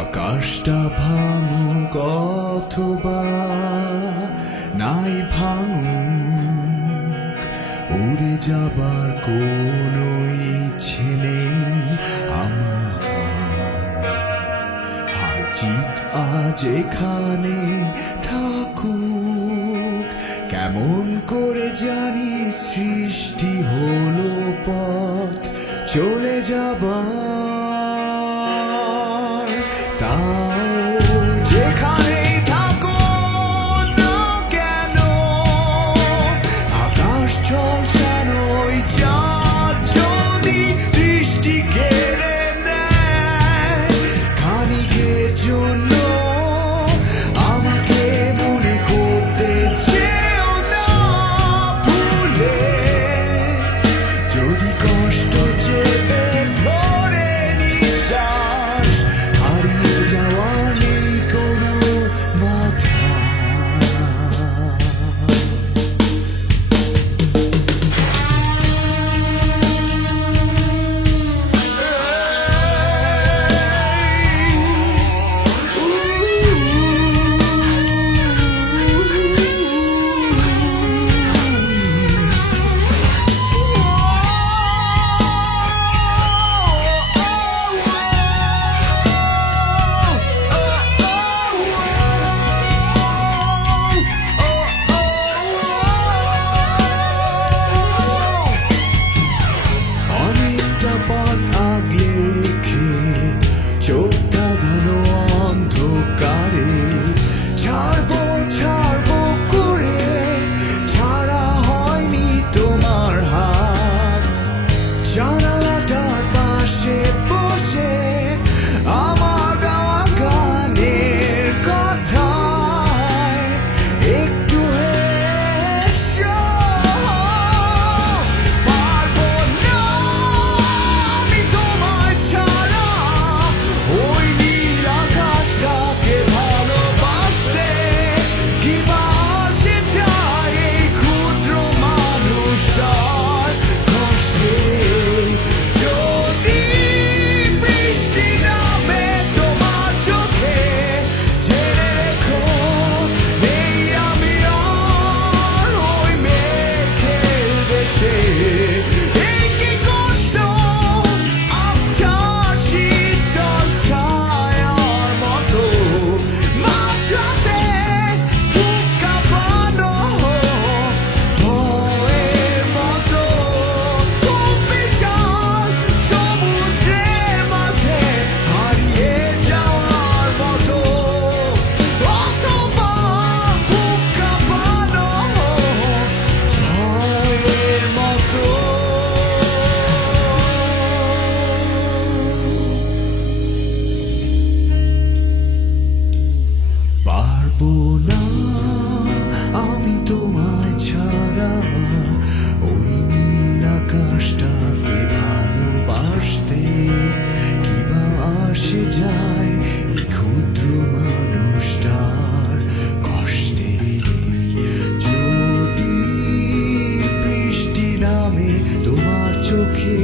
আকাশটা ভাঙুক অথবা নাই ভাঙুক, উড়ে যাবার কোনো ইচ্ছে নেই আমার। হার জিত আজ এখানে থাকুক, কেমন করে জানি সৃষ্টি হলো পথ চলে যাবার। তাও যেখানেই থাকো না কেন, আকাশ ঝলসানো ওই চাঁদ যদি দৃষ্টি কেড়ে নেয় খানিকের জন্য, আমাকে মনে করতে চেও না ভুলে। যদি কষ্ট চেপে ধরে নিঃশ্বাস, হারিয়ে যাওয়া নেই কোনো মাথা। অনেকটা পথ আগলে রেখে চোখটা ধানো অন্ধকারে, ছাড়বো ছাড়বো করে ছাড়া হয়নি তোমার হাত। জানালাটার পাশে বসে আমার গাওয়া গানের কথায় একটু হেসো। পারবো না আমি তোমায় ছাড়া ওই নীল আকাশটাকে ভালোবাসতে। কি বাসে যায় এই ক্ষুদ্র মানুষটার কষ্টে। যদি বৃষ্টি নামে তোমার চোখে, জেনে রেখো নেই আমি আর ওই মেঘের দেশে। এই কি কষ্ট আবছার শীতল ছায়ার মতো মাঝরাতে বুক কাঁপানো ভয়ের মতো। খুব বিশাল সমুদ্রের মাঝে হারিয়ে যাওয়ার মতো, অথবা বুক কাঁপানো ভয়ের মতো। পারবো না আমি তোমায় ছাড়া ওই নীল আকাশটাকে ভালোবাসতে। কি বা আসে যায় এই ক্ষুদ্র মানুষটার কষ্টে। যদি বৃষ্টি নামে তোমার চোখে,